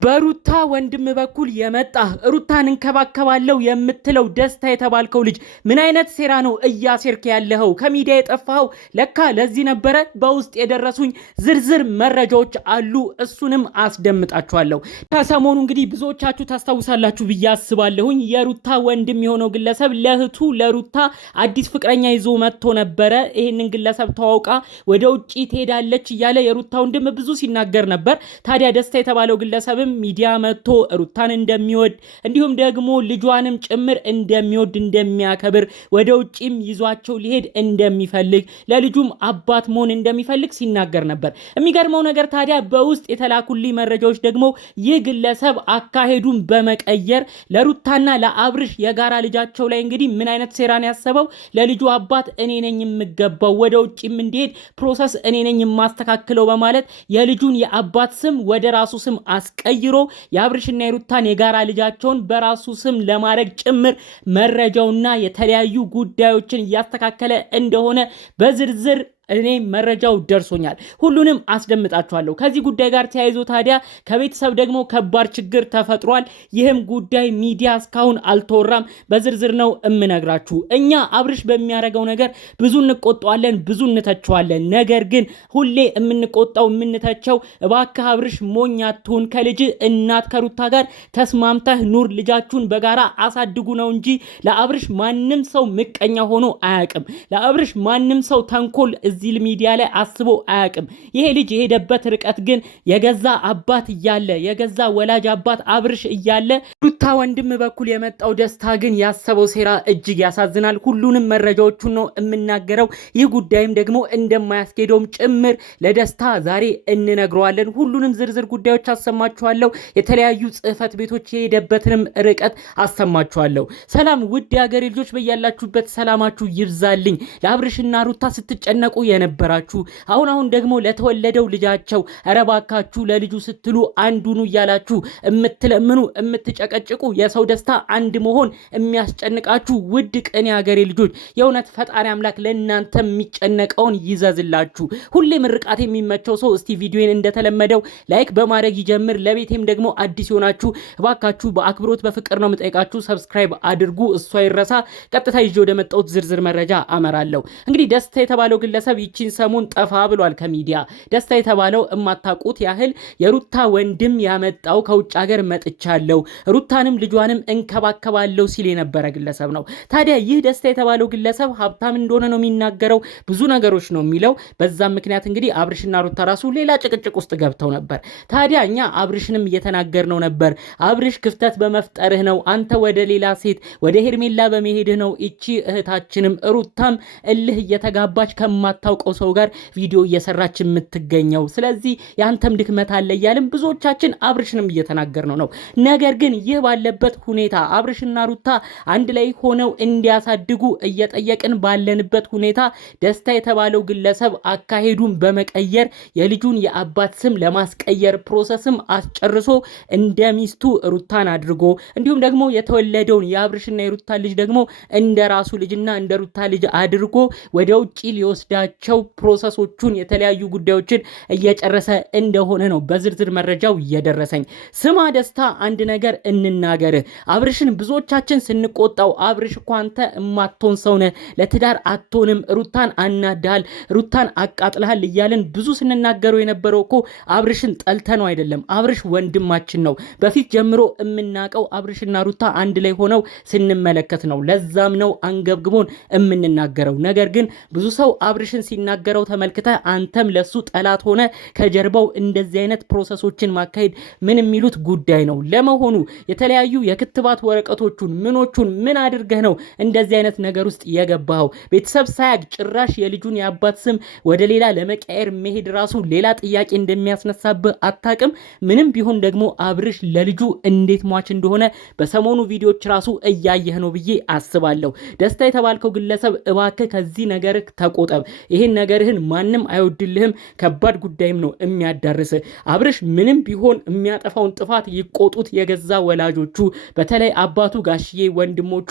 በሩታ ወንድም በኩል የመጣ ሩታን እንከባከባለው የምትለው ደስታ የተባልከው ልጅ ምን አይነት ሴራ ነው እያሴርክ ያለኸው? ከሚዲያ የጠፋኸው ለካ ለዚህ ነበረ። በውስጥ የደረሱኝ ዝርዝር መረጃዎች አሉ፣ እሱንም አስደምጣችኋለሁ። ከሰሞኑ እንግዲህ ብዙዎቻችሁ ታስታውሳላችሁ ብዬ አስባለሁኝ። የሩታ ወንድም የሆነው ግለሰብ ለእህቱ ለሩታ አዲስ ፍቅረኛ ይዞ መጥቶ ነበረ። ይህንን ግለሰብ ተዋውቃ ወደ ውጪ ትሄዳለች እያለ የሩታ ወንድም ብዙ ሲናገር ነበር። ታዲያ ደስታ የተባለው ግለሰብ ሚዲያ መጥቶ ሩታን እንደሚወድ እንዲሁም ደግሞ ልጇንም ጭምር እንደሚወድ እንደሚያከብር ወደ ውጪም ይዟቸው ሊሄድ እንደሚፈልግ ለልጁም አባት መሆን እንደሚፈልግ ሲናገር ነበር። የሚገርመው ነገር ታዲያ በውስጥ የተላኩልኝ መረጃዎች ደግሞ ይህ ግለሰብ አካሄዱን በመቀየር ለሩታና ለአብርሽ የጋራ ልጃቸው ላይ እንግዲህ ምን አይነት ሴራን ያሰበው ለልጁ አባት እኔ ነኝ የምገባው ወደ ውጪም እንዲሄድ ፕሮሰስ እኔ ነኝ የማስተካክለው በማለት የልጁን የአባት ስም ወደ ራሱ ስም አስቀይሮ የአብርሽና የሩታን የጋራ ልጃቸውን በራሱ ስም ለማድረግ ጭምር መረጃውና የተለያዩ ጉዳዮችን እያስተካከለ እንደሆነ በዝርዝር እኔ መረጃው ደርሶኛል። ሁሉንም አስደምጣችኋለሁ። ከዚህ ጉዳይ ጋር ተያይዞ ታዲያ ከቤተሰብ ደግሞ ከባድ ችግር ተፈጥሯል። ይህም ጉዳይ ሚዲያ እስካሁን አልተወራም። በዝርዝር ነው እምነግራችሁ። እኛ አብርሽ በሚያደርገው ነገር ብዙ እንቆጣዋለን፣ ብዙ እንተቸዋለን። ነገር ግን ሁሌ የምንቆጣው የምንተቸው እባክህ አብርሽ ሞኝ አትሁን፣ ከልጅ እናት ከሩታ ጋር ተስማምተህ ኑር፣ ልጃችሁን በጋራ አሳድጉ ነው እንጂ ለአብርሽ ማንም ሰው ምቀኛ ሆኖ አያውቅም። ለአብርሽ ማንም ሰው ተንኮል እዚህ ሚዲያ ላይ አስቦ አያውቅም። ይሄ ልጅ የሄደበት ርቀት ግን የገዛ አባት እያለ የገዛ ወላጅ አባት አብርሽ እያለ ሩታ ወንድም በኩል የመጣው ደስታ ግን ያሰበው ሴራ እጅግ ያሳዝናል። ሁሉንም መረጃዎቹን ነው የምናገረው። ይህ ጉዳይም ደግሞ እንደማያስኬደውም ጭምር ለደስታ ዛሬ እንነግረዋለን። ሁሉንም ዝርዝር ጉዳዮች አሰማችኋለሁ። የተለያዩ ጽህፈት ቤቶች የሄደበትንም ርቀት አሰማችኋለሁ። ሰላም ውድ የሀገሬ ልጆች፣ በያላችሁበት ሰላማችሁ ይብዛልኝ። ለአብርሽና ሩታ ስትጨነቁ የነበራችሁ አሁን ደግሞ ለተወለደው ልጃቸው አረባካችሁ ለልጁ ስትሉ አንዱኑ እያላችሁ እምትለምኑ እምትጨቀጭቁ የሰው ደስታ አንድ መሆን የሚያስጨንቃችሁ ውድ ቅን የሀገሬ ልጆች የእውነት ፈጣሪ አምላክ ለእናንተ የሚጨነቀውን ይዘዝላችሁ። ሁሌ ምርቃት የሚመቸው ሰው እስቲ ቪዲዮን እንደተለመደው ላይክ በማድረግ ይጀምር። ለቤቴም ደግሞ አዲስ ሆናችሁ እባካችሁ በአክብሮት በፍቅር ነው የምጠይቃችሁ ሰብስክራይብ አድርጉ፣ እሷ ይረሳ። ቀጥታ ይዤ ወደ መጣሁት ዝርዝር መረጃ አመራለሁ። እንግዲህ ደስታ የተባለው ግለሰብ ይቺን ሰሞን ጠፋ ብሏል ከሚዲያ። ደስታ የተባለው እማታውቁት ያህል የሩታ ወንድም ያመጣው ከውጭ ሀገር መጥቻለሁ ሩታንም ልጇንም እንከባከባለሁ ሲል የነበረ ግለሰብ ነው። ታዲያ ይህ ደስታ የተባለው ግለሰብ ሀብታም እንደሆነ ነው የሚናገረው፣ ብዙ ነገሮች ነው የሚለው። በዛም ምክንያት እንግዲህ አብርሽና ሩታ ራሱ ሌላ ጭቅጭቅ ውስጥ ገብተው ነበር። ታዲያ እኛ አብርሽንም እየተናገርነው ነበር፣ አብርሽ ክፍተት በመፍጠርህ ነው፣ አንተ ወደ ሌላ ሴት ወደ ሄርሜላ በመሄድህ ነው እቺ እህታችንም ሩታም እልህ እየተጋባች ከማታውቀው ሰው ጋር ቪዲዮ እየሰራች የምትገኘው። ስለዚህ ያንተም ድክመት አለ እያልን ብዙዎቻችን አብርሽንም እየተናገርነው ነው። ነገር ግን ይህ ባለበት ሁኔታ አብርሽና ሩታ አንድ ላይ ሆነው እንዲያሳድጉ እየጠየቅን ባለንበት ሁኔታ ደስታ የተባለው ግለሰብ አካሄዱን በመቀየር የልጁን የአባት ስም ለማስቀየር ፕሮሰስም አስጨርሶ እንደ ሚስቱ ሩታን አድርጎ እንዲሁም ደግሞ የተወለደውን የአብርሽና የሩታ ልጅ ደግሞ እንደ ራሱ ልጅና እንደ ሩታ ልጅ አድርጎ ወደ ውጪ ሊወስዳቸው ፕሮሰሶቹን የተለያዩ ጉዳዮችን እየጨረሰ እንደሆነ ነው በዝርዝር መረጃው እየደረሰኝ። ስማ ደስታ፣ አንድ ነገር እንናገር። አብርሽን ብዙዎቻችን ስንቆጣው አብርሽ እኮ አንተ እማትሆን ሰው ነህ፣ ለትዳር አትሆንም፣ ሩታን አናዳል፣ ሩታን አቃጥልሃል እያልን ብዙ ስንናገረው የነበረው እኮ አብርሽን ጠልተነው አይደለም። አብርሽ ወንድማችን ነው። በፊት ጀምሮ የምናውቀው አብርሽና ሩታ አንድ ላይ ሆነው ስንመለከት ነው። ለዛም ነው አንገብግቦን የምንናገረው። ነገር ግን ብዙ ሰው አብርሽን ሲናገረው ተመልክተ አንተም ለሱ ጠላት ሆነ ከጀርባው እንደዚህ አይነት ፕሮሰሶችን ማካሄድ ምን የሚሉት ጉዳይ ነው? ለመሆኑ የተለያዩ የክትባት ወረቀቶቹን ምኖቹን ምን አድርገህ ነው እንደዚህ አይነት ነገር ውስጥ የገባኸው? ቤተሰብ ሳያግ ጭራሽ የልጁን የአባት ስም ወደ ሌላ ለመቀየር መሄድ ራሱ ሌላ ጥያቄ እንደሚያስነሳብህ አታቅም? ምንም ቢሆን ደግሞ አብርሽ ለልጁ እንዴት ሟች እንደሆነ በሰሞኑ ቪዲዮዎች ራሱ እያየህ ነው ብዬ አስባለሁ። ደስታ የተባልከው ግለሰብ እባክህ ከዚህ ነገር ተቆጠብ። ይሄን ነገርህን ማንም አይወድልህም። ከባድ ጉዳይም ነው የሚያዳርስ። አብርሽ ምንም ቢሆን የሚያጠፋውን ጥፋት ይቆጡት የገዛ ወላጆቹ፣ በተለይ አባቱ ጋሽዬ፣ ወንድሞቹ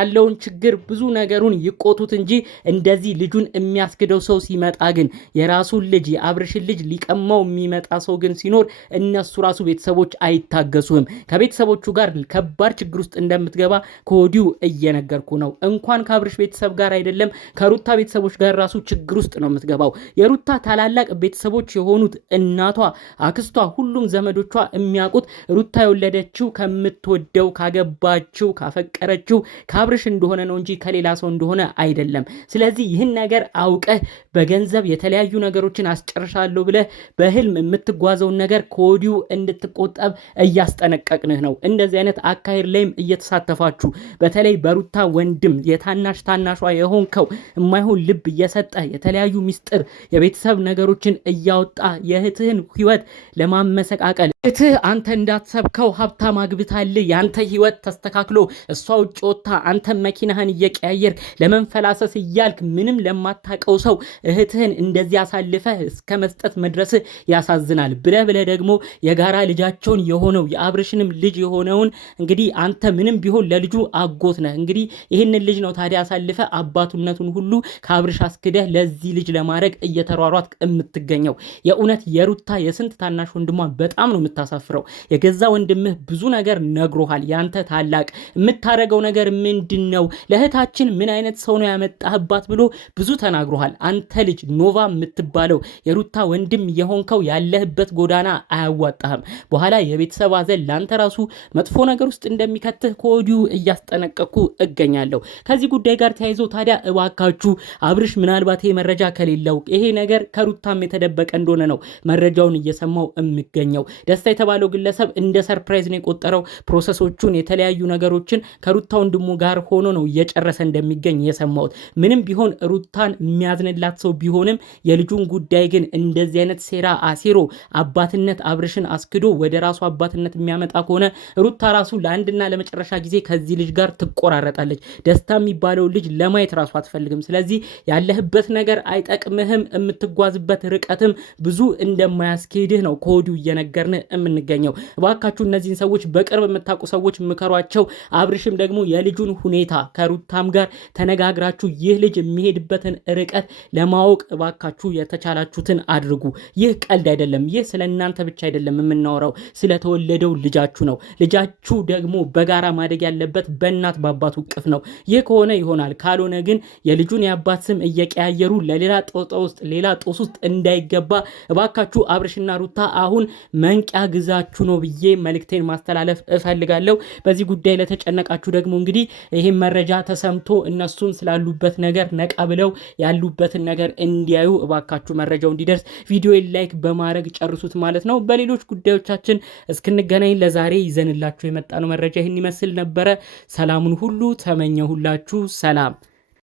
ያለውን ችግር ብዙ ነገሩን ይቆጡት እንጂ እንደዚህ ልጁን የሚያስክደው ሰው ሲመጣ ግን የራሱን ልጅ የአብርሽን ልጅ ሊቀማው የሚመጣ ሰው ግን ሲኖር እነሱ ራሱ ቤተሰቦች አይታገሱም። ከቤተሰቦቹ ጋር ከባድ ችግር ውስጥ እንደምትገባ ከወዲሁ እየነገርኩ ነው። እንኳን ከአብርሽ ቤተሰብ ጋር አይደለም ከሩታ ቤተሰቦች ጋር ራሱ ችግር ውስጥ ነው የምትገባው። የሩታ ታላላቅ ቤተሰቦች የሆኑት እናቷ፣ አክስቷ፣ ሁሉም ዘመዶቿ የሚያውቁት ሩታ የወለደችው ከምትወደው ካገባችው ካፈቀረችው ከአብርሽ እንደሆነ ነው እንጂ ከሌላ ሰው እንደሆነ አይደለም። ስለዚህ ይህን ነገር አውቀህ በገንዘብ የተለያዩ ነገሮችን አስጨርሻለሁ ብለህ በህልም የምትጓዘውን ነገር ከወዲሁ እንድትቆጠብ እያስጠነቀቅንህ ነው። እንደዚህ አይነት አካሄድ ላይም እየተሳተፋችሁ በተለይ በሩታ ወንድም የታናሽ ታናሿ የሆንከው የማይሆን ልብ እየሰጠ የተለያዩ ሚስጥር የቤተሰብ ነገሮችን እያወጣ የእህትህን ህይወት ለማመሰቃቀል እህትህ አንተ እንዳትሰብከው ሀብታም አግብታልህ ያንተ ህይወት ተስተካክሎ እሷ ውጭ ወጥታ አንተ መኪናህን እየቀያየር ለመንፈላሰስ እያልክ ምንም ለማታቀው ሰው እህትህን እንደዚህ አሳልፈህ እስከ መስጠት መድረስ ያሳዝናል። ብለህ ደግሞ የጋራ ልጃቸውን የሆነው የአብርሽንም ልጅ የሆነውን እንግዲህ አንተ ምንም ቢሆን ለልጁ አጎት ነህ። እንግዲህ ይህንን ልጅ ነው ታዲያ አሳልፈህ አባቱነቱን ሁሉ ከአብርሽ አስክደህ ለዚህ ልጅ ለማድረግ እየተሯሯጥ የምትገኘው። የእውነት የሩታ የስንት ታናሽ ወንድሟ በጣም ነው የምታሳፍረው። የገዛ ወንድምህ ብዙ ነገር ነግሮሃል። ያንተ ታላቅ የምታረገው ነገር ምንድን ነው? ለእህታችን ምን አይነት ሰው ነው ያመጣህባት ብሎ ብዙ ተናግሮሃል። አንተ ልጅ ኖቫ የምትባለው የሩታ ወንድም የሆንከው ያለህበት ጎዳና አያዋጣህም። በኋላ የቤተሰብ አዘን ለአንተ ራሱ መጥፎ ነገር ውስጥ እንደሚከትህ ከወዲሁ እያስጠነቀቅኩ እገኛለሁ። ከዚህ ጉዳይ ጋር ተያይዞ ታዲያ እባካችሁ አብርሽ ምናልባት ይሄ መረጃ ከሌለው ይሄ ነገር ከሩታም የተደበቀ እንደሆነ ነው መረጃውን እየሰማው የሚገኘው። ደስታ የተባለው ግለሰብ እንደ ሰርፕራይዝ ነው የቆጠረው። ፕሮሰሶቹን የተለያዩ ነገሮችን ከሩታ ወንድሙ ጋር ሆኖ ነው እየጨረሰ እንደሚገኝ የሰማሁት። ምንም ቢሆን ሩታን የሚያዝንላት ሰው ቢሆንም የልጁን ጉዳይ ግን እንደዚህ አይነት ሴራ አሴሮ አባትነት አብርሽን አስክዶ ወደ ራሱ አባትነት የሚያመጣ ከሆነ ሩታ ራሱ ለአንድና ለመጨረሻ ጊዜ ከዚህ ልጅ ጋር ትቆራረጣለች። ደስታ የሚባለው ልጅ ለማየት ራሱ አትፈልግም። ስለዚህ ያለህበት ነገር አይጠቅምህም፣ የምትጓዝበት ርቀትም ብዙ እንደማያስኬድህ ነው ከወዲሁ እየነገርን የምንገኘው። እባካችሁ እነዚህን ሰዎች በቅርብ የምታውቁ ሰዎች ምከሯቸው። አብርሽም ደግሞ የልጁን ሁኔታ ከሩታም ጋር ተነጋግራችሁ ይህ ልጅ የሚሄድበትን ርቀት ለማወቅ እባካችሁ የተቻላችሁትን አድርጉ። ይህ ቀልድ አይደለም። ይህ ስለ እናንተ ብቻ አይደለም የምናወራው፣ ስለተወለደው ልጃችሁ ነው። ልጃችሁ ደግሞ በጋራ ማደግ ያለበት በእናት በአባቱ እቅፍ ነው። ይህ ከሆነ ይሆናል፣ ካልሆነ ግን የልጁን የአባት ስም እየቀያየሩ ለሌላ ጦጣ ውስጥ ሌላ ጦስ ውስጥ እንዳይገባ እባካችሁ አብርሽና ሩታ አሁን መንቂያ ግዛችሁ ነው ብዬ መልእክቴን ማስተላለፍ እፈልጋለሁ። በዚህ ጉዳይ ለተጨነቃችሁ ደግሞ እንግዲህ ይህም መረጃ ተሰምቶ እነሱም ስላሉበት ነገር ነቃ ብለው ያሉበትን ነገር እንዲያዩ እባካችሁ መረጃው እንዲደርስ ቪዲዮ ላይክ በማድረግ ጨርሱት ማለት ነው። በሌሎች ጉዳዮቻችን እስክንገናኝ ለዛሬ ይዘንላችሁ የመጣነው መረጃ ይህን ይመስል ነበረ። ሰላሙን ሁሉ ተመኘሁላችሁ። ሰላም